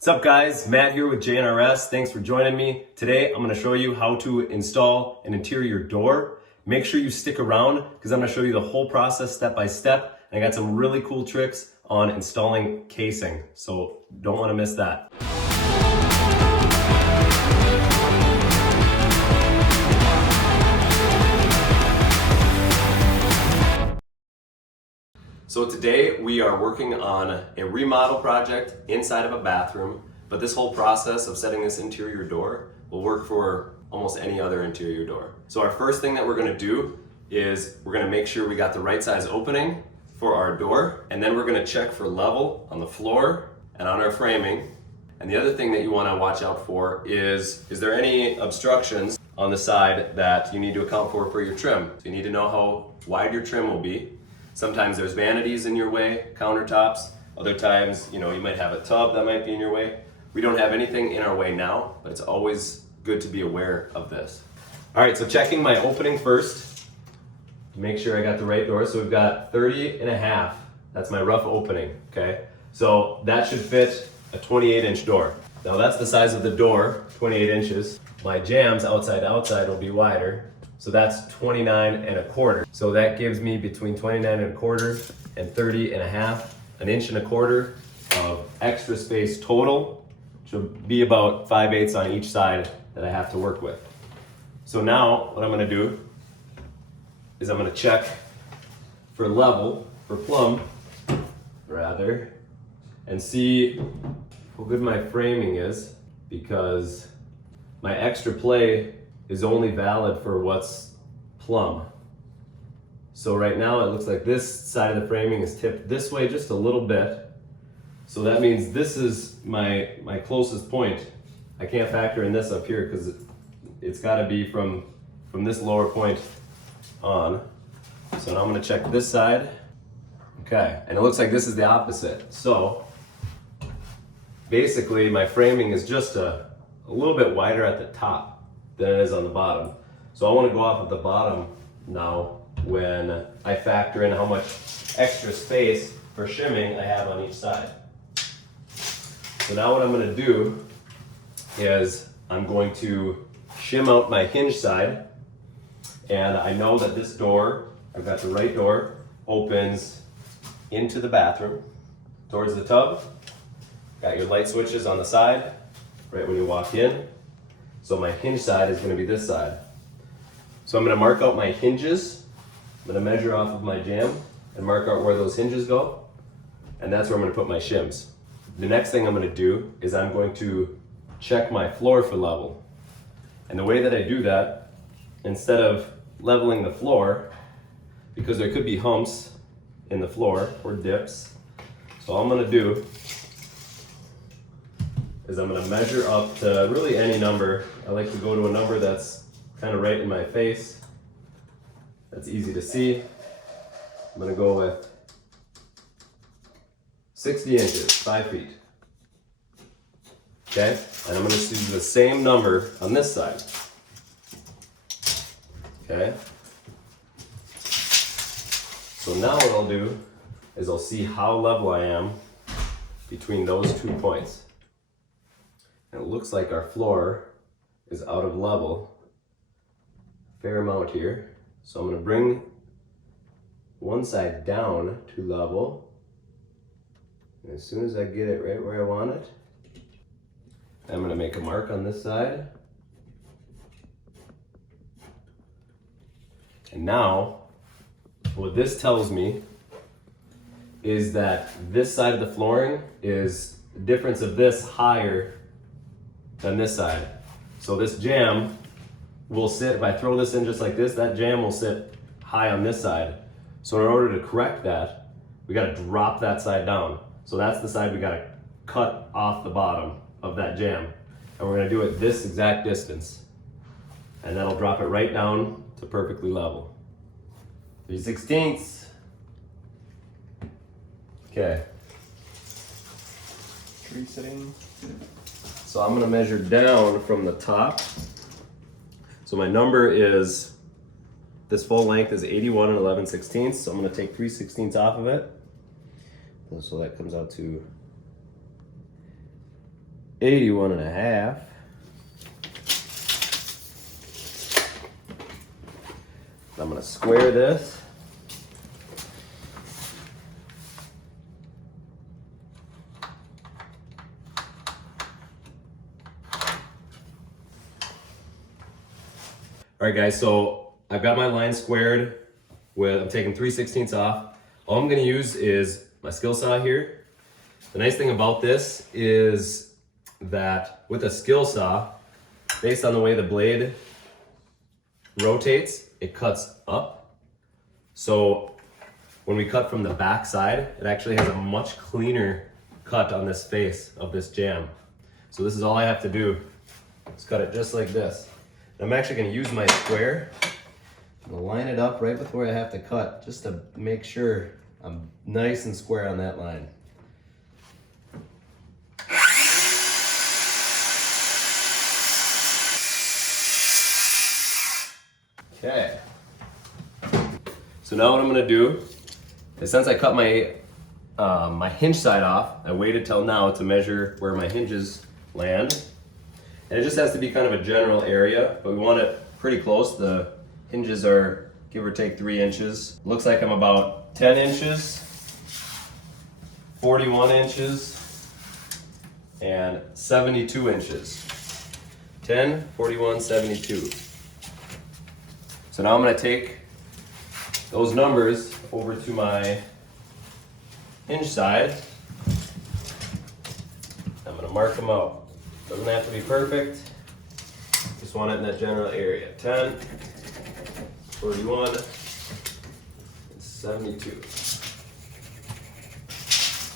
What's up guys, Matt here with J&RS. Thanks for joining me. Today I'm going to show you how to install an interior door. Make sure you stick around because I'm going to show you the whole process step by step. And I got some really cool tricks on installing casing, so don't want to miss that. So today we are working on a remodel project inside of a bathroom, but this whole process of setting this interior door will work for almost any other interior door. So our first thing that we're gonna do is we're gonna make sure we got the right size opening for our door, and then we're gonna check for level on the floor and on our framing. And the other thing that you wanna watch out for is there any obstructions on the side that you need to account for your trim? So you need to know how wide your trim will be. Sometimes there's vanities in your way, countertops. Other times, you might have a tub that might be in your way. We don't have anything in our way now, but it's always good to be aware of this. All right, so checking my opening first to make sure I got the right door. So we've got 30.5. That's my rough opening, okay? So that should fit a 28-inch door. Now that's the size of the door, 28 inches. My jambs outside will be wider. So that's 29.25. So that gives me between 29.25 and 30.5, an inch and a quarter of extra space total, which will be about 5/8 on each side that I have to work with. So now what I'm gonna do is I'm gonna check for level, for plumb, rather, and see how good my framing is, because my extra play is only valid for what's plumb. So right now it looks like this side of the framing is tipped this way just a little bit. So that means this is my closest point. I can't factor in this up here because it's gotta be from this lower point on. So now I'm gonna check this side. Okay, and it looks like this is the opposite. So basically my framing is just a little bit wider at the top than it is on the bottom. So I want to go off of the bottom now when I factor in how much extra space for shimming I have on each side. So now what I'm going to do is I'm going to shim out my hinge side, and I know that this door, I've got the right door, opens into the bathroom towards the tub. Got your light switches on the side right when you walk in. So my hinge side is going to be this side. So I'm going to mark out my hinges. I'm going to measure off of my jamb and mark out where those hinges go. And that's where I'm going to put my shims. The next thing I'm going to do is I'm going to check my floor for level. And the way that I do that, instead of leveling the floor, because there could be humps in the floor or dips, so all I'm going to do is I'm going to measure up to really any number. I like to go to a number that's kind of right in my face, that's easy to see. I'm going to go with 60 inches, 5 feet. Okay, and I'm going to do the same number on this side. Okay, so now what I'll do is I'll see how level I am between those 2 points. And it looks like our floor is out of level, a fair amount here. So I'm going to bring one side down to level. And as soon as I get it right where I want it, I'm going to make a mark on this side. And now, what this tells me is that this side of the flooring is the difference of this higher than this side. So this jamb will sit, if I throw this in just like this, that jamb will sit high on this side. So in order to correct that, we gotta drop that side down. So that's the side we gotta cut off the bottom of that jamb. And we're gonna do it this exact distance. And that'll drop it right down to perfectly level. 3/16. Okay. Tree sitting. So I'm going to measure down from the top. So my number is, this full length is 81 11/16. So I'm going to take 3/16 off of it. So that comes out to 81.5. I'm gonna square this. All right guys, so I've got my line squared with, I'm taking 3/16 off. All I'm gonna use is my skill saw here. The nice thing about this is that with a skill saw, based on the way the blade rotates, it cuts up. So when we cut from the back side, it actually has a much cleaner cut on this face of this jamb. So this is all I have to do, is cut it just like this. I'm actually going to use my square. I'm going to line it up right before I have to cut, just to make sure I'm nice and square on that line. Okay. So now what I'm going to do is, since I cut my my hinge side off, I waited till now to measure where my hinges land. And it just has to be kind of a general area, but we want it pretty close. The hinges are give or take 3 inches. Looks like I'm about 10 inches, 41 inches, and 72 inches. 10, 41, 72. So now I'm gonna take those numbers over to my hinge side. I'm gonna mark them out. Doesn't have to be perfect. Just want it in that general area. 10, 41, and 72.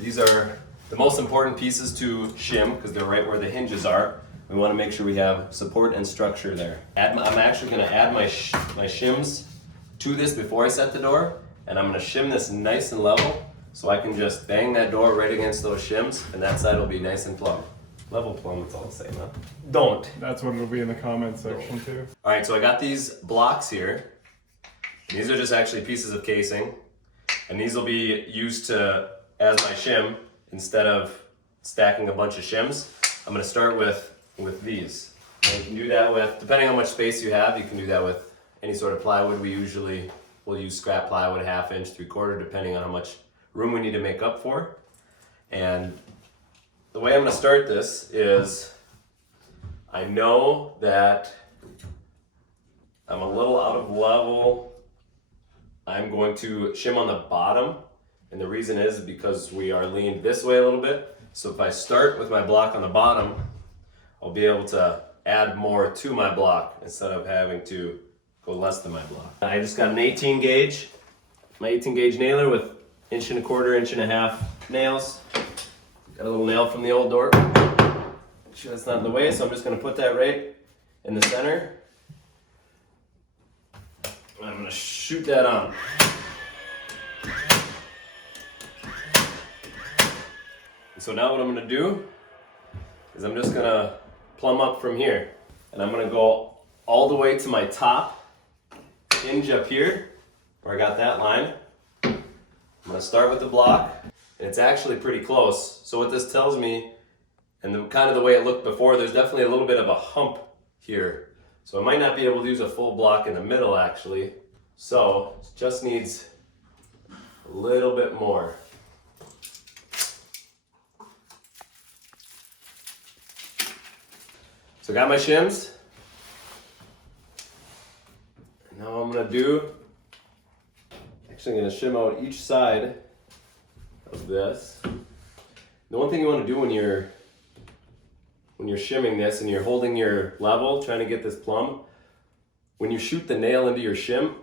These are the most important pieces to shim because they're right where the hinges are. We want to make sure we have support and structure there. I'm actually going to add my shims to this before I set the door, and I'm going to shim this nice and level so I can just bang that door right against those shims, and that side will be nice and plumb. Level plumb, it's all the same, huh? Don't. That's what it'll be in the comments section too. All right, so I got these blocks here. These are just actually pieces of casing, and these will be used as my shim instead of stacking a bunch of shims. I'm going to start with these. And you can do that with, depending on how much space you have, you can do that with any sort of plywood. We usually will use scrap plywood, 1/2 inch, 3/4, depending on how much room we need to make up for. And the way I'm going to start this is, I know that I'm a little out of level. I'm going to shim on the bottom, and the reason is because we are leaned this way a little bit. So if I start with my block on the bottom, I'll be able to add more to my block instead of having to go less than my block. I just got an 18 gauge, my 18 gauge nailer with 1 1/4, 1.5 inch nails. Got a little nail from the old door. Make sure that's not in the way, so I'm just going to put that right in the center. I'm going to shoot that on. And so now what I'm going to do is I'm just going to plumb up from here. And I'm going to go all the way to my top hinge up here, where I got that line. I'm going to start with the block. And it's actually pretty close. So what this tells me, and kind of the way it looked before, there's definitely a little bit of a hump here. So I might not be able to use a full block in the middle actually. So it just needs a little bit more. So I got my shims. And now I'm gonna actually I'm gonna shim out each side of this. The one thing you want to do when you're shimming this and you're holding your level, trying to get this plumb, when you shoot the nail into your shim,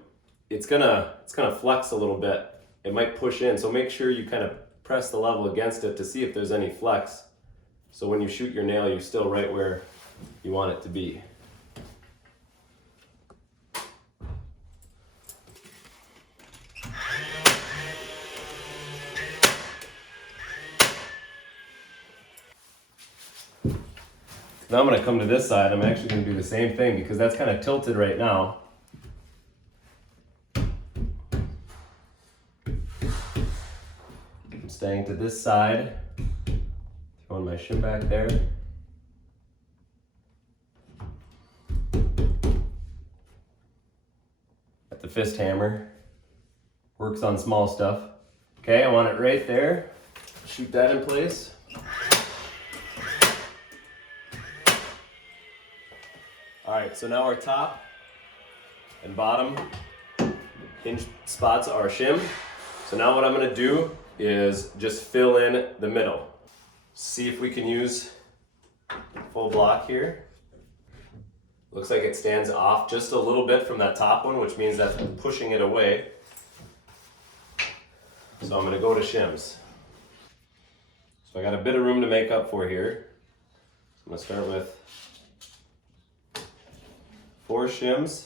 it's gonna flex a little bit. It might push in, so make sure you kind of press the level against it to see if there's any flex. So when you shoot your nail, you're still right where you want it to be. Now I'm going to come to this side. I'm actually going to do the same thing because that's kind of tilted right now. I'm staying to this side, throwing my shim back there. fist hammer. Works on small stuff. Okay, I want it right there. Shoot that in place. All right, so now our top and bottom hinge spots are shimmed. So now what I'm gonna do is just fill in the middle. See if we can use full block here. Looks like it stands off just a little bit from that top one, which means that's pushing it away. So I'm gonna go to shims. So I got a bit of room to make up for here. So I'm gonna start with 4 shims.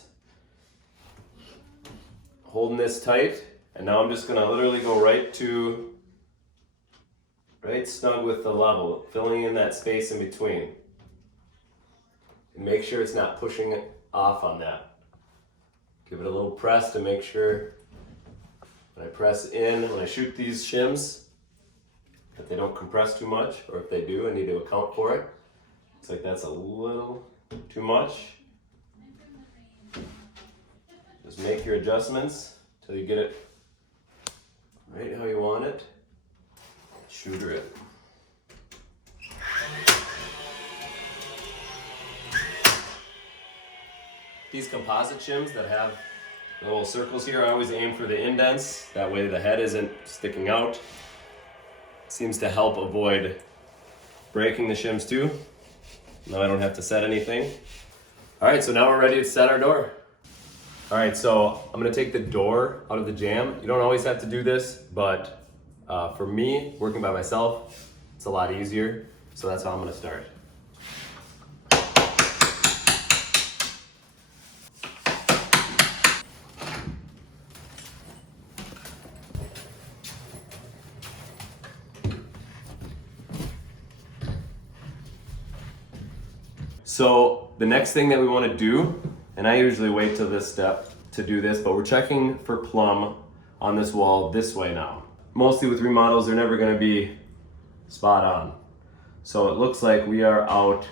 Holding this tight, and now I'm just gonna literally go right snug with the level, filling in that space in between. And make sure it's not pushing it off on that. Give it a little press to make sure when I press in, when I shoot these shims, that they don't compress too much, or if they do, I need to account for it. Looks like that's a little too much. Just make your adjustments till you get it right how you want it. Shooter it. These composite shims that have the little circles here, I always aim for the indents. That way the head isn't sticking out. Seems to help avoid breaking the shims too. Now I don't have to set anything. All right, so now we're ready to set our door. All right, so I'm gonna take the door out of the jamb. You don't always have to do this, but for me, working by myself, it's a lot easier. So that's how I'm gonna start. So the next thing that we want to do, and I usually wait till this step to do this, but we're checking for plumb on this wall this way now. Mostly with remodels, they're never going to be spot on. So it looks like we are out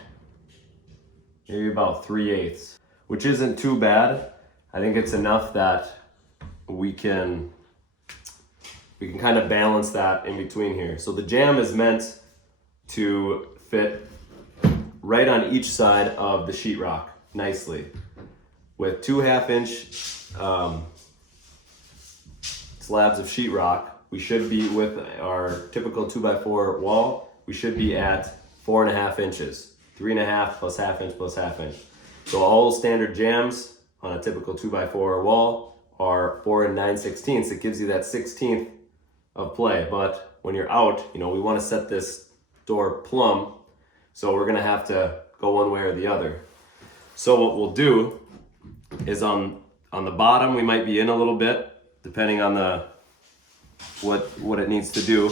maybe about 3/8, which isn't too bad. I think it's enough that we can kind of balance that in between here. So the jamb is meant to fit right on each side of the sheetrock nicely. With 2 1/2-inch slabs of sheetrock, we should be, with our typical 2x4 wall, we should be at 4 1/2 inches. 3 1/2 plus 1/2 inch plus 1/2 inch. So all standard jambs on a typical 2x4 wall are 4 9/16. It gives you that 16th of play. But when you're out, we want to set this door plumb. So we're gonna have to go one way or the other. So what we'll do is on the bottom, we might be in a little bit, depending on what it needs to do.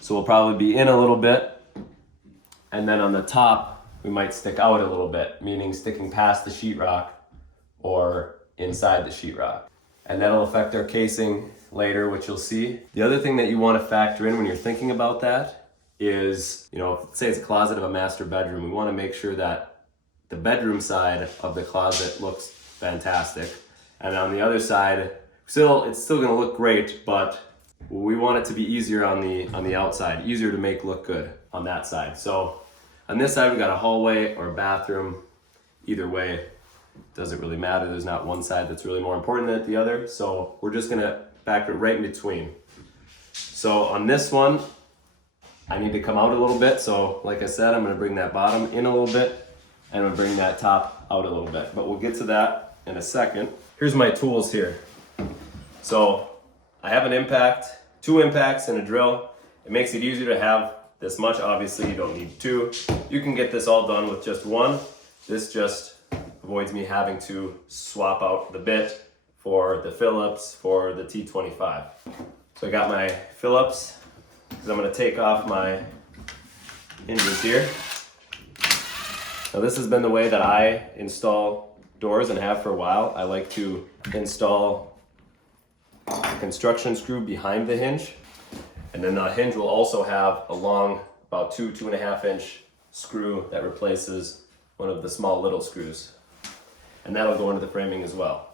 So we'll probably be in a little bit. And then on the top, we might stick out a little bit, meaning sticking past the sheetrock or inside the sheetrock. And that'll affect our casing later, which you'll see. The other thing that you wanna factor in when you're thinking about that is, say it's a closet of a master bedroom, we want to make sure that the bedroom side of the closet looks fantastic. And on the other side, it's still going to look great, but we want it to be easier on the outside, easier to make look good on that side. So on this side, we got a hallway or a bathroom. Either way, doesn't really matter. There's not one side that's really more important than the other. So we're just going to factor it right in between. So on this one, I need to come out a little bit, so like I said, I'm going to bring that bottom in a little bit, and I'm going to bring that top out a little bit, but we'll get to that in a second. Here's my tools here. So I have an impact, 2 impacts and a drill. It makes it easier to have this much. Obviously, you don't need 2. You can get this all done with just 1. This just avoids me having to swap out the bit for the Phillips for the T25. So I got my Phillips, because I'm going to take off my hinges here. Now this has been the way that I install doors and have for a while. I like to install a construction screw behind the hinge, and then the hinge will also have a long, about 2 1/2-inch screw that replaces one of the small little screws, and that'll go into the framing as well.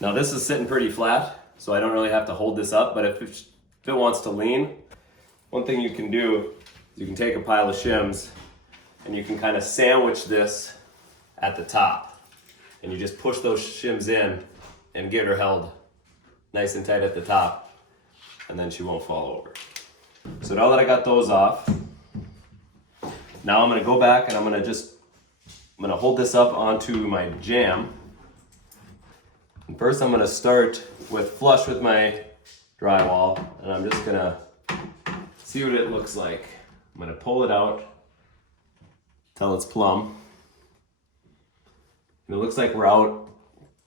Now this is sitting pretty flat, so I don't really have to hold this up, but if it wants to lean, one thing you can do is you can take a pile of shims and you can kind of sandwich this at the top. And you just push those shims in and get her held nice and tight at the top, and then she won't fall over. So now that I got those off, now I'm gonna go back and I'm gonna hold this up onto my jamb. And first I'm gonna start with flush with my drywall, and I'm just gonna see what it looks like. I'm gonna pull it out till it's plumb. And it looks like we're out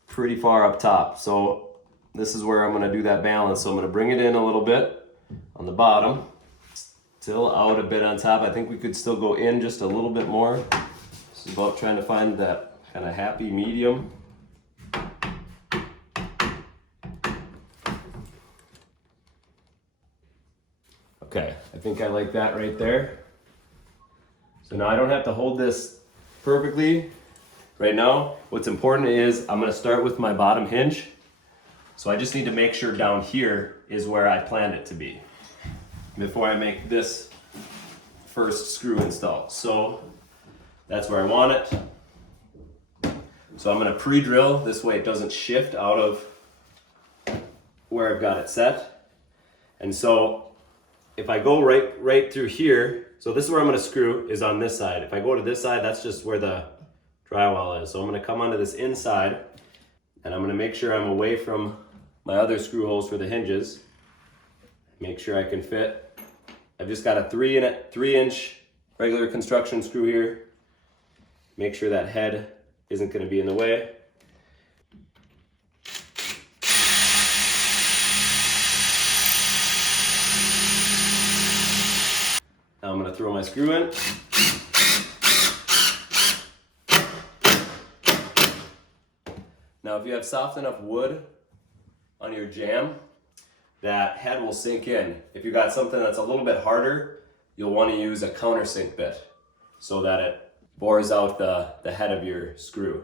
pretty far up top. So this is where I'm gonna do that balance. So I'm gonna bring it in a little bit on the bottom, still out a bit on top. I think we could still go in just a little bit more. This is about trying to find that kind of happy medium. Okay, I think I like that right there. So now I don't have to hold this perfectly right now. What's important is I'm gonna start with my bottom hinge. So I just need to make sure down here is where I planned it to be before I make this first screw install. So that's where I want it. So I'm gonna pre-drill, this way it doesn't shift out of where I've got it set. And so if I go right through here, so this is where I'm gonna screw, is on this side. If I go to this side, that's just where the drywall is. So I'm gonna come onto this inside, and I'm gonna make sure I'm away from my other screw holes for the hinges. Make sure I can fit. I've just got a 3-inch regular construction screw here. Make sure that head isn't gonna be in the way. Now I'm gonna throw my screw in. Now if you have soft enough wood on your jamb, that head will sink in. If you got something that's a little bit harder, you'll want to use a countersink bit so that it bores out the head of your screw.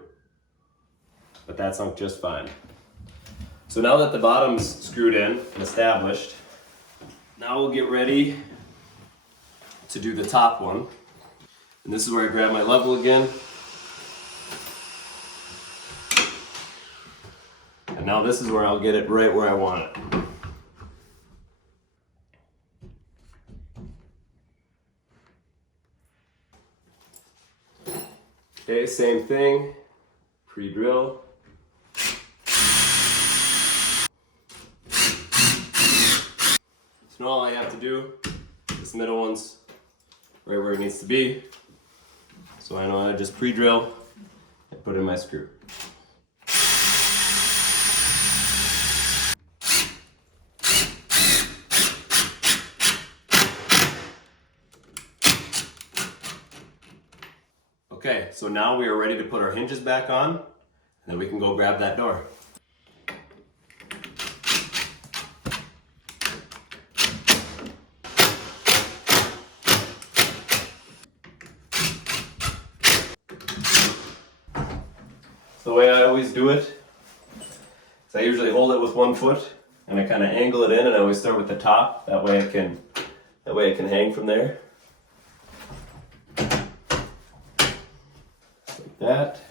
But that sunk just fine. So now that the bottom's screwed in and established, now we'll get ready to do the top one. And this is where I grab my level again. And now this is where I'll get it right where I want it. Okay, same thing, pre-drill. So now all I have to do, this middle one's right where it needs to be. So I know I just pre-drill and put in my screw. Okay, so now we are ready to put our hinges back on, and then we can go grab that door. The way I always do it is I usually hold it with one foot and I kind of angle it in, and I always start with the top. That way it can hang from there. Like that.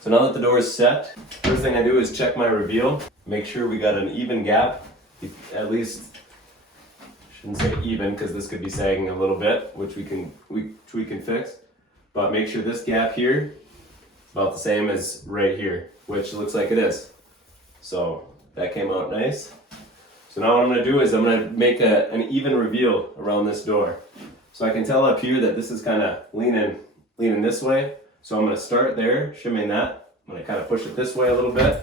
So now that the door is set, first thing I do is check my reveal. Make sure we got an even gap. At least, shouldn't say even because this could be sagging a little bit, which we can fix. But make sure this gap here is about the same as right here, which looks like it is. So that came out nice. So now what I'm gonna do is I'm gonna make an even reveal around this door. So I can tell up here that this is kind of leaning this way. So I'm gonna start there, shimming that. I'm gonna kind of push it this way a little bit.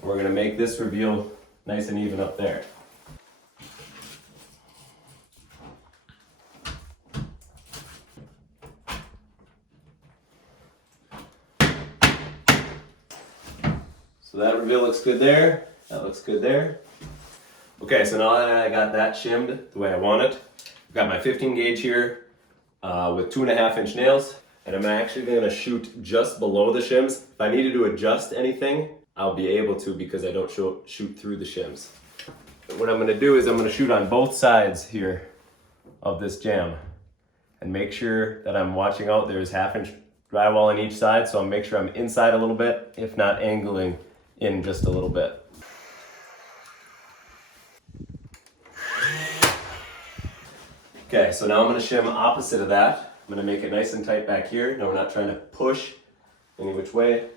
And we're gonna make this reveal nice and even up there. So that reveal looks good there. That looks good there. Okay, so now that I got that shimmed the way I want it, I've got my 15 gauge here with 2.5-inch nails, and I'm actually going to shoot just below the shims. If I needed to adjust anything, I'll be able to because I don't shoot through the shims. But what I'm going to do is I'm going to shoot on both sides here of this jamb and make sure that I'm watching out. There's 1/2-inch drywall on each side, so I'll make sure I'm inside a little bit, if not angling in just a little bit. Okay, so now I'm going to shim opposite of that. I'm going to make it nice and tight back here. Now we're not trying to push any which way.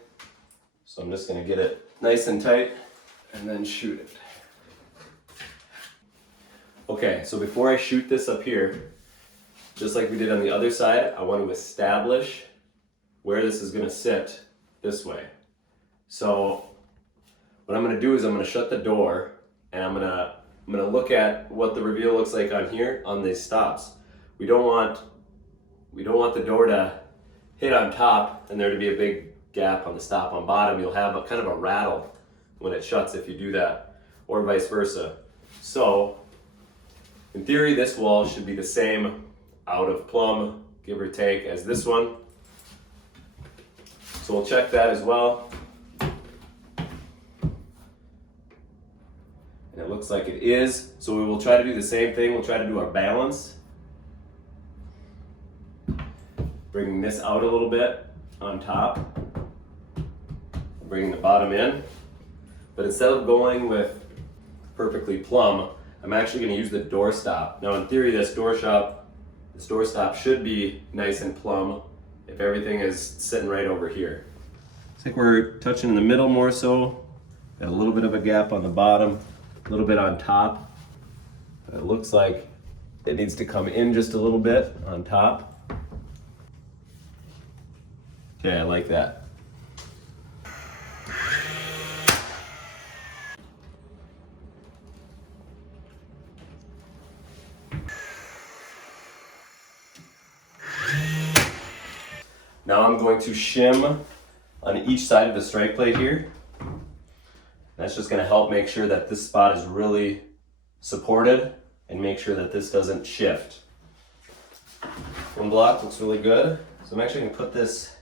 So I'm just going to get it nice and tight and then shoot it. Okay, so before I shoot this up here, just like we did on the other side, I want to establish where this is going to sit this way. So what I'm going to do is I'm going to shut the door and I'm going to look at what the reveal looks like on here on these stops. We don't want the door to hit on top and there to be a big gap on the stop on bottom. You'll have a kind of a rattle when it shuts if you do that, or vice versa. So in theory, this wall should be the same out of plumb, give or take, as this one. So we'll check that as well. And it looks like it is. So we will try to do the same thing. We'll try to do our balance. Bringing this out a little bit on top. Bringing the bottom in. But instead of going with perfectly plumb, I'm actually going to use the door stop. Now in theory, this door stop should be nice and plumb if everything is sitting right over here. It's like we're touching in the middle more so. Got a little bit of a gap on the bottom, a little bit on top. It looks like it needs to come in just a little bit on top. Okay, I like that. Now I'm going to shim on each side of the strike plate here. That's just going to help make sure that this spot is really supported and make sure that this doesn't shift. One block looks really good. So I'm actually going to put this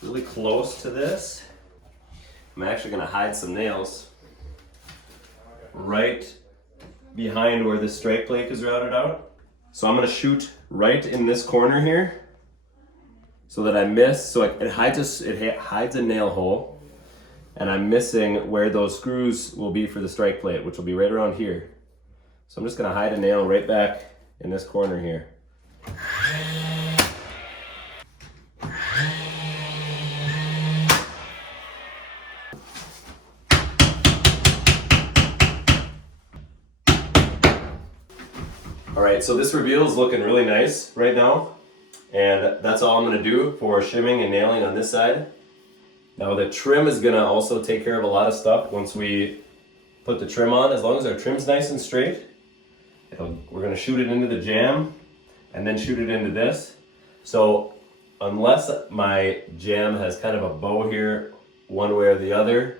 really close to this. I'm actually going to hide some nails right behind where this strike plate is routed out. So I'm going to shoot right in this corner here, so that I miss, so it hides a nail hole, and I'm missing where those screws will be for the strike plate, which will be right around here. So I'm just gonna hide a nail right back in this corner here. All right, so this reveal is looking really nice right now. And that's all I'm going to do for shimming and nailing on this side. Now the trim is going to also take care of a lot of stuff once we put the trim on. As long as our trim's nice and straight, we're going to shoot it into the jamb and then shoot it into this. So unless my jamb has kind of a bow here one way or the other,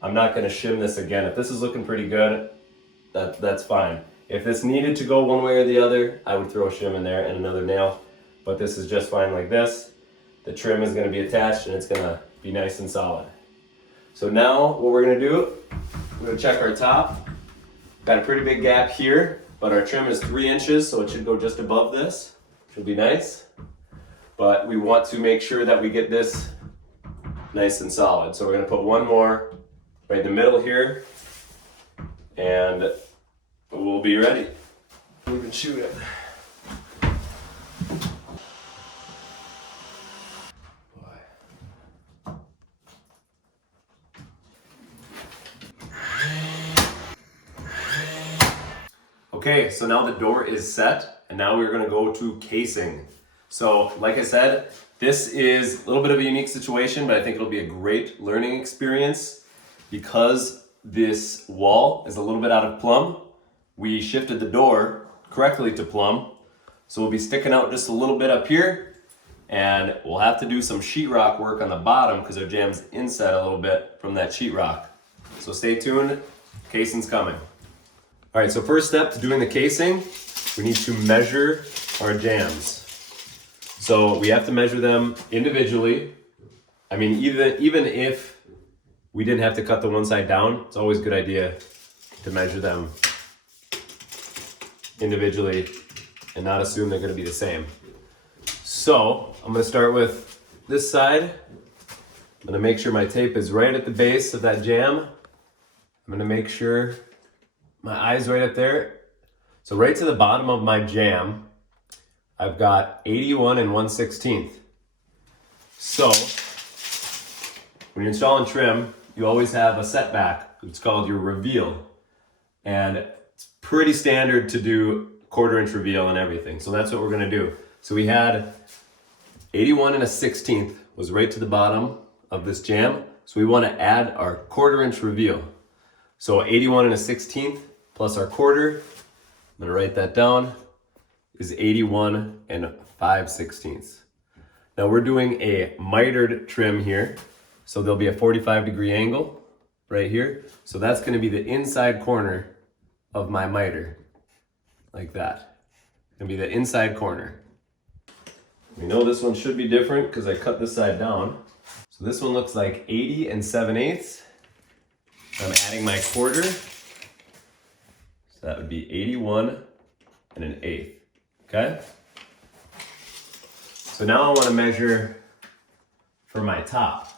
I'm not going to shim this again. If this is looking pretty good, that's fine. If this needed to go one way or the other, I would throw a shim in there and another nail. But this is just fine like this. The trim is going to be attached and it's going to be nice and solid. So now what we're going to do, we're going to check our top. Got a pretty big gap here, but our trim is 3 inches, so it should go just above this, which will be nice. But we want to make sure that we get this nice and solid. So we're going to put one more right in the middle here, and we'll be ready. We can shoot it. Okay, so now the door is set, and now we're gonna go to casing. So, like I said, this is a little bit of a unique situation, but I think it'll be a great learning experience. Because this wall is a little bit out of plumb, we shifted the door correctly to plumb. So we'll be sticking out just a little bit up here, and we'll have to do some sheetrock work on the bottom because our jamb's inset a little bit from that sheetrock. So stay tuned, casing's coming. All right, so first step to doing the casing, we need to measure our jambs. So we have to measure them individually. I mean, even if we didn't have to cut the one side down, it's always a good idea to measure them individually and not assume they're gonna be the same. So I'm gonna start with this side. I'm gonna make sure my tape is right at the base of that jamb. I'm gonna make sure my eye's right up there. So right to the bottom of my jamb, I've got 81 and 1/16. So when you're installing trim, you always have a setback. It's called your reveal. And it's pretty standard to do 1/4 inch reveal and everything. So that's what we're gonna do. So we had 81 and a 1/16 was right to the bottom of this jamb. So we wanna add our 1/4 inch reveal. So 81 and a 1/16 plus our 1/4, I'm gonna write that down, is 81 and 5/16. Now we're doing a mitered trim here. So there'll be a 45-degree angle right here. So that's gonna be the inside corner of my miter, like that. Gonna be the inside corner. We know this one should be different because I cut this side down. So this one looks like 80 and 7/8. I'm adding my 1/4. So that would be 81 and an 1/8, okay? So now I wanna measure for my top.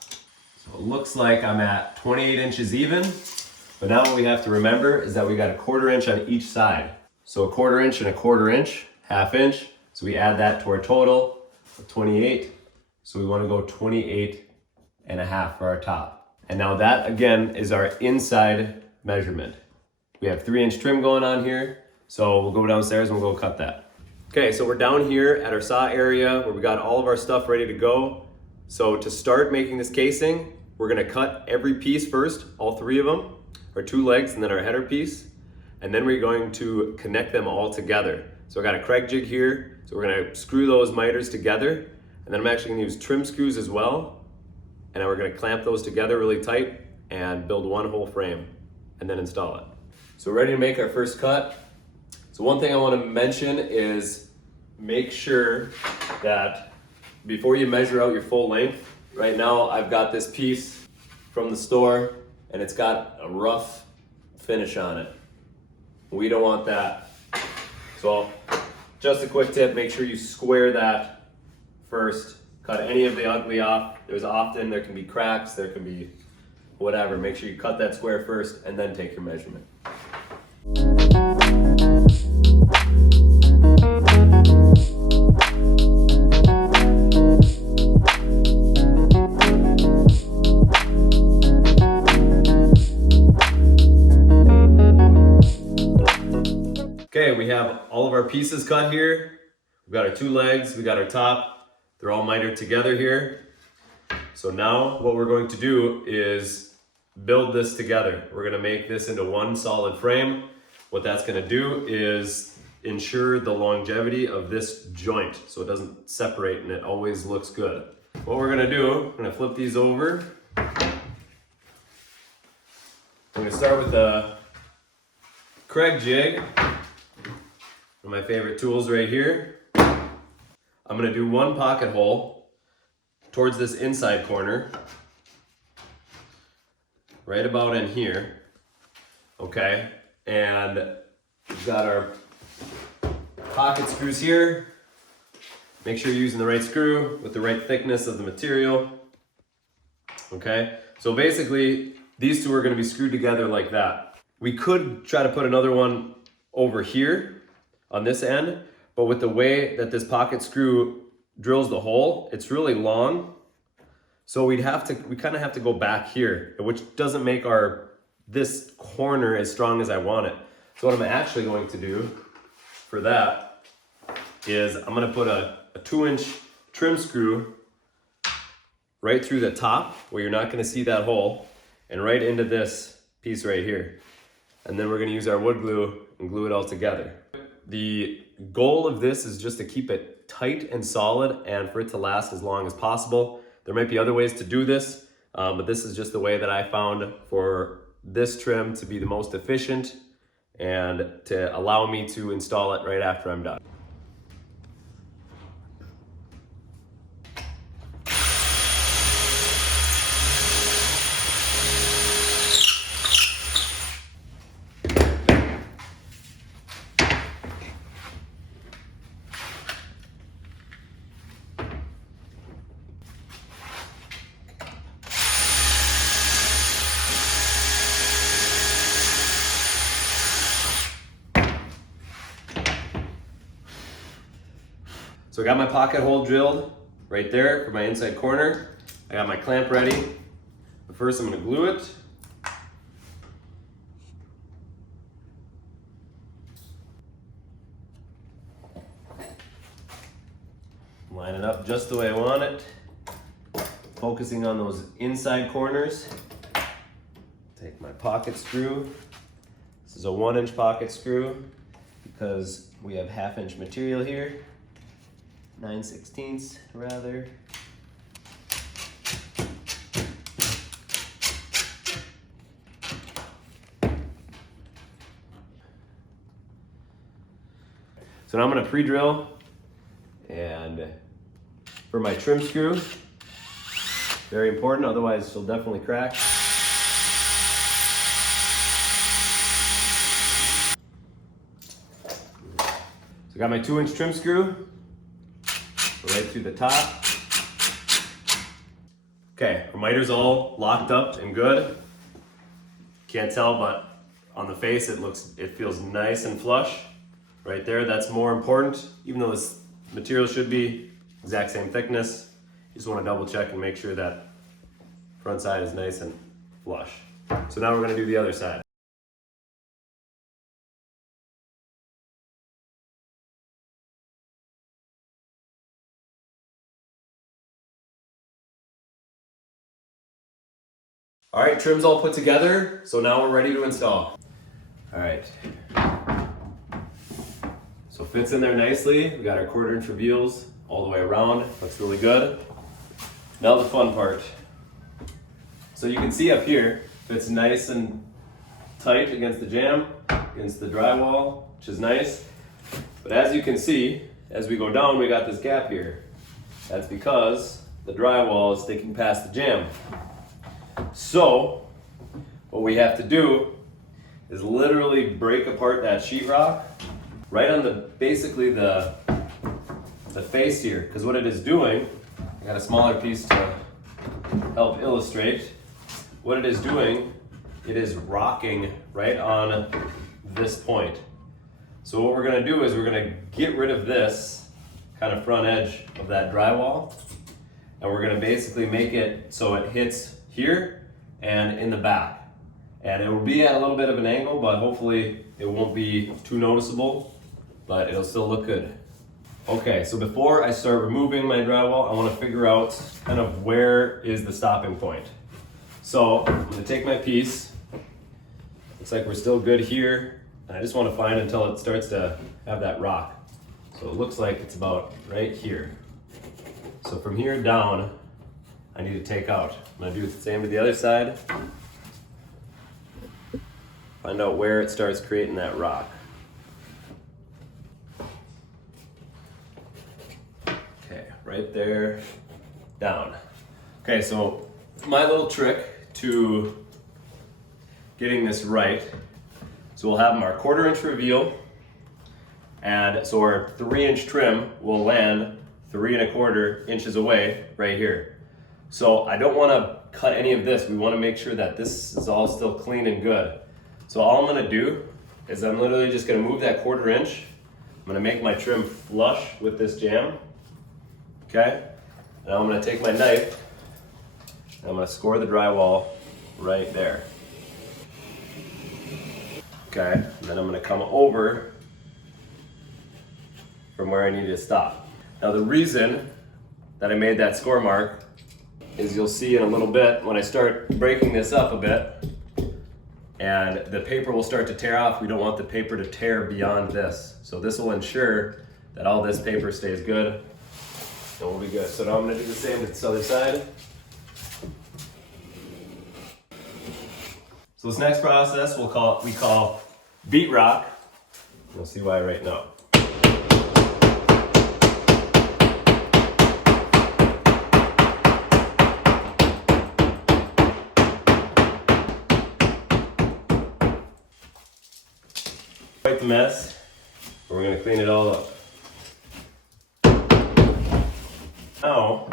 So it looks like I'm at 28 inches even, but now what we have to remember is that we got a 1/4 inch on each side. So a 1/4 inch and a 1/4 inch, 1/2 inch. So we add that to our total of 28. So we wanna go 28 and a half for our top. And now that again is our inside measurement. We have 3-inch trim going on here. So we'll go downstairs and we'll go cut that. Okay, so we're down here at our saw area where we got all of our stuff ready to go. So to start making this casing, we're gonna cut every piece first, all 3 of them, our 2 legs and then our header piece. And then we're going to connect them all together. So I got a Craig jig here. So we're gonna screw those miters together. And then I'm actually gonna use trim screws as well. And then we're gonna clamp those together really tight and build one whole frame and then install it. So we're ready to make our first cut. So one thing I wanna mention is make sure that before you measure out your full length, right now I've got this piece from the store and it's got a rough finish on it. We don't want that. So just a quick tip, make sure you square that first. Cut any of the ugly off. There can be cracks, there can be whatever. Make sure you cut that square first and then take your measurement. Okay, we have all of our pieces cut here. We've got our 2 legs, we got our top. They're all mitered together here. So now what we're going to do is build this together. We're gonna make this into one solid frame. What that's gonna do is ensure the longevity of this joint so it doesn't separate and it always looks good. What we're gonna do, we're gonna flip these over. I'm gonna start with the Craig jig. One of my favorite tools right here. I'm gonna do 1 pocket hole towards this inside corner, right about in here, okay? And we've got our pocket screws here. Make sure you're using the right screw with the right thickness of the material, okay? So basically, these 2 are gonna be screwed together like that. We could try to put another one over here on this end, but with the way that this pocket screw drills the hole, it's really long. So we kind of have to go back here, which doesn't make this corner as strong as I want it. So what I'm actually going to do for that is I'm gonna put a 2-inch trim screw right through the top where you're not gonna see that hole and right into this piece right here. And then we're gonna use our wood glue and glue it all together. The goal of this is just to keep it tight and solid and for it to last as long as possible. There might be other ways to do this, but this is just the way that I found for this trim to be the most efficient and to allow me to install it right after I'm done. So I got my pocket hole drilled right there for my inside corner. I got my clamp ready. But first I'm gonna glue it. Line it up just the way I want it. Focusing on those inside corners. Take my pocket screw. This is a 1-inch pocket screw because we have 1/2-inch material here. 9/16 rather. So now I'm going to pre-drill, and for my trim screw, very important, otherwise she'll definitely crack. So I got my 2-inch trim screw. Right through the top. Okay, our miter's all locked up and good. Can't tell, but on the face it feels nice and flush. Right there, that's more important. Even though this material should be exact same thickness, you just want to double check and make sure that front side is nice and flush. So now we're going to do the other side. All right, trim's all put together, so now we're ready to install. All right. So fits in there nicely. We got our 1/4-inch reveals all the way around. Looks really good. Now the fun part. So you can see up here, fits nice and tight against the jamb, against the drywall, which is nice. But as you can see, as we go down, we got this gap here. That's because the drywall is sticking past the jamb. So, what we have to do is literally break apart that sheetrock right on basically the face here. Because what it is doing, I got a smaller piece to help illustrate. What it is doing, it is rocking right on this point. So what we're gonna do is we're gonna get rid of this kind of front edge of that drywall, and we're gonna basically make it so it hits here and in the back. And it will be at a little bit of an angle, but hopefully it won't be too noticeable, but it'll still look good. Okay, so before I start removing my drywall, I want to figure out kind of where is the stopping point. So I'm gonna take my piece. Looks like we're still good here. And I just want to find until it starts to have that rock. So it looks like it's about right here. So from here down, I need to take out. I'm gonna do the same to the other side. Find out where it starts creating that rock. Okay, right there, down. Okay, so my little trick to getting this right, so we'll have our 1/4-inch reveal, and so our 3-inch trim will land 3 1/4 inches away right here. So I don't want to cut any of this. We want to make sure that this is all still clean and good. So all I'm going to do is I'm literally just going to move that 1/4 inch. I'm going to make my trim flush with this jamb. Okay? And I'm going to take my knife and I'm going to score the drywall right there. Okay? And then I'm going to come over from where I need to stop. Now the reason that I made that score mark is you'll see in a little bit when I start breaking this up a bit, and the paper will start to tear off. We don't want the paper to tear beyond this. So this will ensure that all this paper stays good, and we'll be good. So now I'm gonna do the same with this other side. So this next process we call beat rock. You'll see why right now. Quite the mess, but we're gonna clean it all up. Now,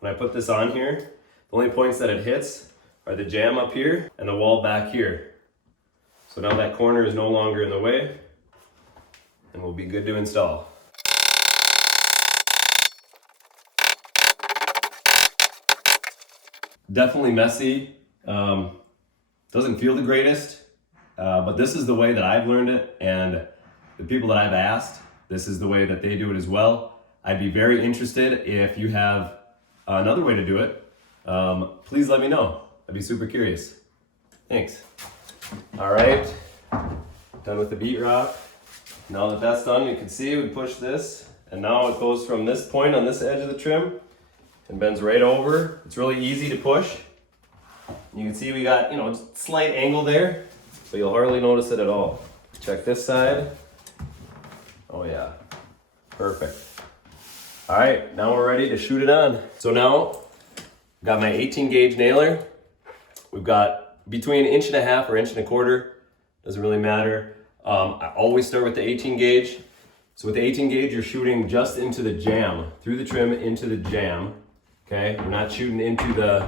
when I put this on here, the only points that it hits are the jamb up here and the wall back here. So now that corner is no longer in the way, and we'll be good to install. Definitely messy, doesn't feel the greatest, but this is the way that I've learned it, and the people that I've asked, this is the way that they do it as well. I'd be very interested if you have another way to do it. Please let me know. I'd be super curious. Thanks. All right, done with the beat rock. Now that that's done, you can see we push this, and now it goes from this point on this edge of the trim and bends right over. It's really easy to push. You can see we got, just a slight angle there, so you'll hardly notice it at all. Check this side. Oh yeah, perfect. All right, now we're ready to shoot it on. So now, got my 18 gauge nailer. We've got between 1.5 inches or 1.25 inches, doesn't really matter. I always start with the 18 gauge. So with the 18 gauge, you're shooting just into the jamb, through the trim into the jamb, okay? We're not shooting into the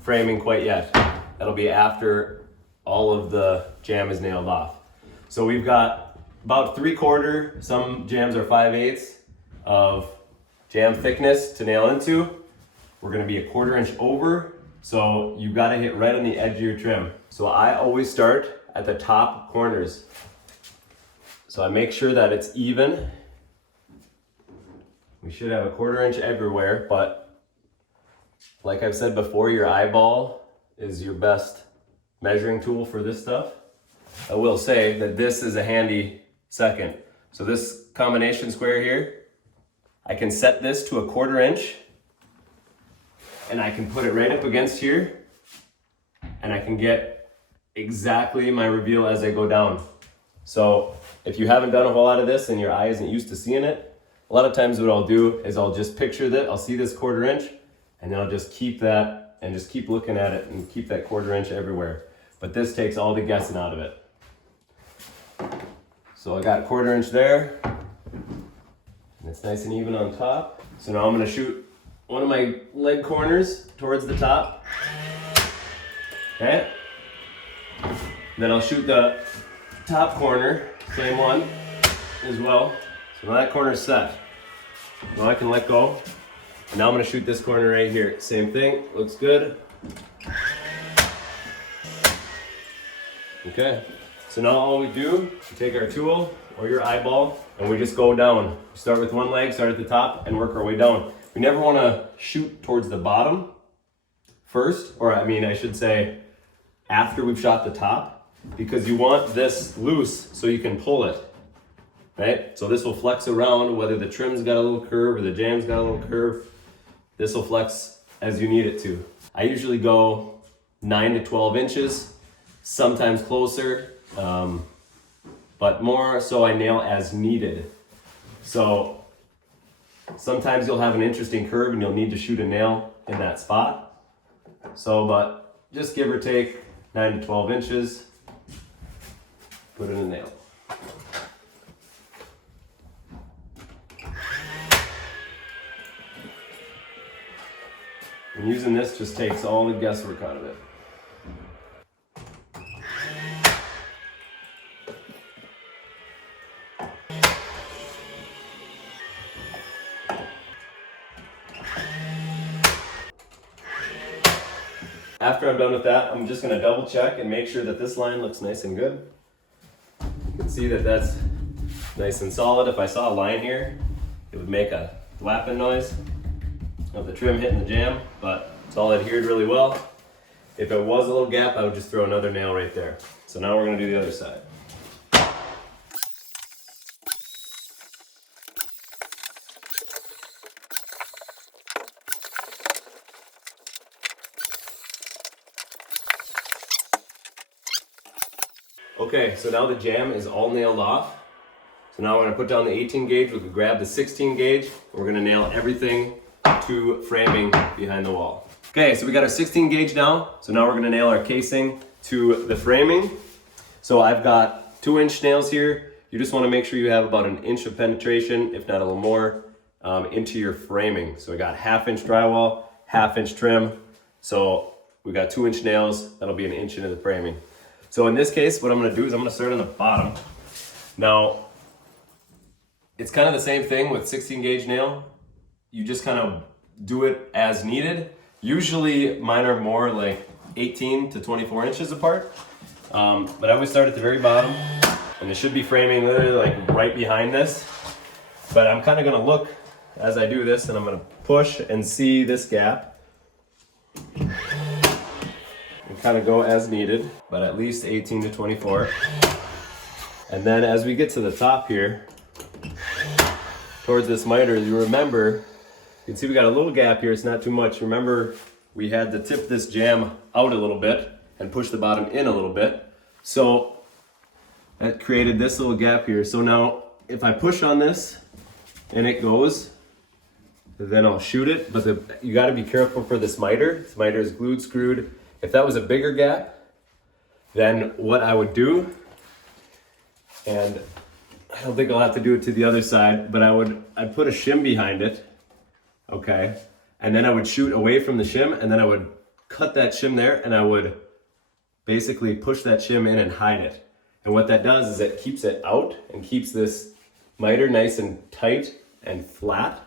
framing quite yet. That'll be after all of the jamb is nailed off. So we've got about 3/4, some jambs are 5/8 of jamb thickness to nail into. We're gonna be 1/4 inch over, so you've gotta hit right on the edge of your trim. So I always start at the top corners. So I make sure that it's even. We should have 1/4 inch everywhere, but like I've said before, your eyeball is your best measuring tool for this stuff. I will say that this is a handy second. So this combination square here, I can set this to 1/4 inch, and I can put it right up against here, and I can get exactly my reveal as I go down. So if you haven't done a whole lot of this and your eye isn't used to seeing it, a lot of times what I'll do is I'll just picture that, I'll see this 1/4 inch, and then I'll just keep that and just keep looking at it and keep that 1/4 inch everywhere. But this takes all the guessing out of it. So I got 1/4 inch there, and it's nice and even on top. So now I'm gonna shoot one of my leg corners towards the top. Okay. Then I'll shoot the top corner, same one as well. So now that corner's set. Now I can let go. And now I'm gonna shoot this corner right here. Same thing, looks good. Okay. So now all we do, we take our tool or your eyeball and we just go down. We start with one leg, start at the top and work our way down. We never wanna shoot towards the bottom first, or I should say after we've shot the top, because you want this loose so you can pull it, right? So this will flex around, whether the trim's got a little curve or the jamb's got a little curve, this will flex as you need it to. I usually go 9 to 12 inches, sometimes closer, but more so I nail as needed. So sometimes you'll have an interesting curve and you'll need to shoot a nail in that spot. So, but just give or take 9 to 12 inches, put in a nail. And using this just takes all the guesswork out of it. After I'm done with that, I'm just going to double check and make sure that this line looks nice and good. You can see that that's nice and solid. If I saw a line here, it would make a flapping noise of the trim hitting the jamb, but it's all adhered really well. If it was a little gap, I would just throw another nail right there. So now we're gonna do the other side. Okay, so now the jamb is all nailed off. So now we're gonna put down the 18 gauge, we can grab the 16 gauge, and we're gonna nail everything to framing behind the wall. Okay, so we got our 16 gauge down, so now we're gonna nail our casing to the framing. So I've got 2-inch nails here. You just wanna make sure you have about 1 inch of penetration, if not a little more, into your framing. So we got 1/2 inch drywall, 1/2 inch trim. So we got 2-inch nails, that'll be 1 inch into the framing. So in this case, what I'm gonna do is I'm gonna start on the bottom. Now, it's kind of the same thing with 16 gauge nail. You just kind of do it as needed. Usually mine are more like 18 to 24 inches apart. But I always start at the very bottom, and it should be framing literally like right behind this. But I'm kind of gonna look as I do this, and I'm gonna push and see this gap. Kind of go as needed, but at least 18 to 24. And then as we get to the top here, towards this miter, you remember, you can see we got a little gap here, it's not too much. Remember, we had to tip this jamb out a little bit and push the bottom in a little bit. So that created this little gap here. So now if I push on this and it goes, then I'll shoot it. But you gotta be careful for this miter. This miter is glued, screwed. If that was a bigger gap, then what I would do, and I don't think I'll have to do it to the other side, but I'd put a shim behind it, okay? And then I would shoot away from the shim, and then I would cut that shim there, and I would basically push that shim in and hide it. And what that does is it keeps it out and keeps this miter nice and tight and flat.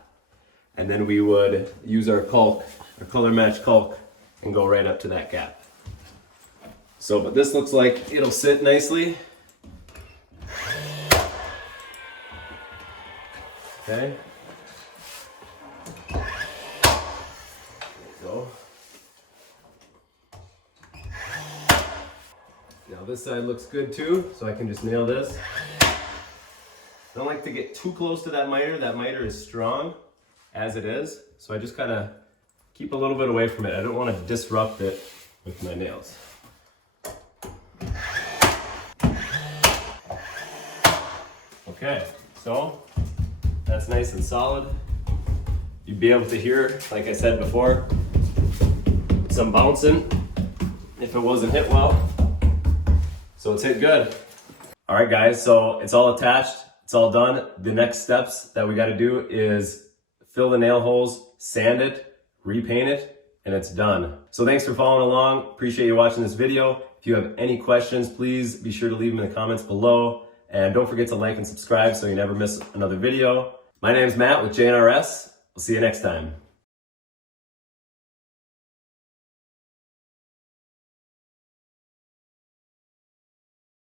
And then we would use our caulk, our color match caulk, and go right up to that gap. So, but this looks like it'll sit nicely. Okay. There you go. Now this side looks good too, so I can just nail this. I don't like to get too close to that miter. That miter is strong as it is, so I just kind of keep a little bit away from it. I don't want to disrupt it with my nails. Okay, so that's nice and solid. You'd be able to hear, like I said before, some bouncing if it wasn't hit well. So it's hit good. All right guys, so it's all attached, it's all done. The next steps that we got to do is fill the nail holes, sand it, repaint it, and it's done. So thanks for following along. Appreciate you watching this video. If you have any questions, please be sure to leave them in the comments below. And don't forget to like and subscribe so you never miss another video. My name's Matt with J&RS. We'll see you next time.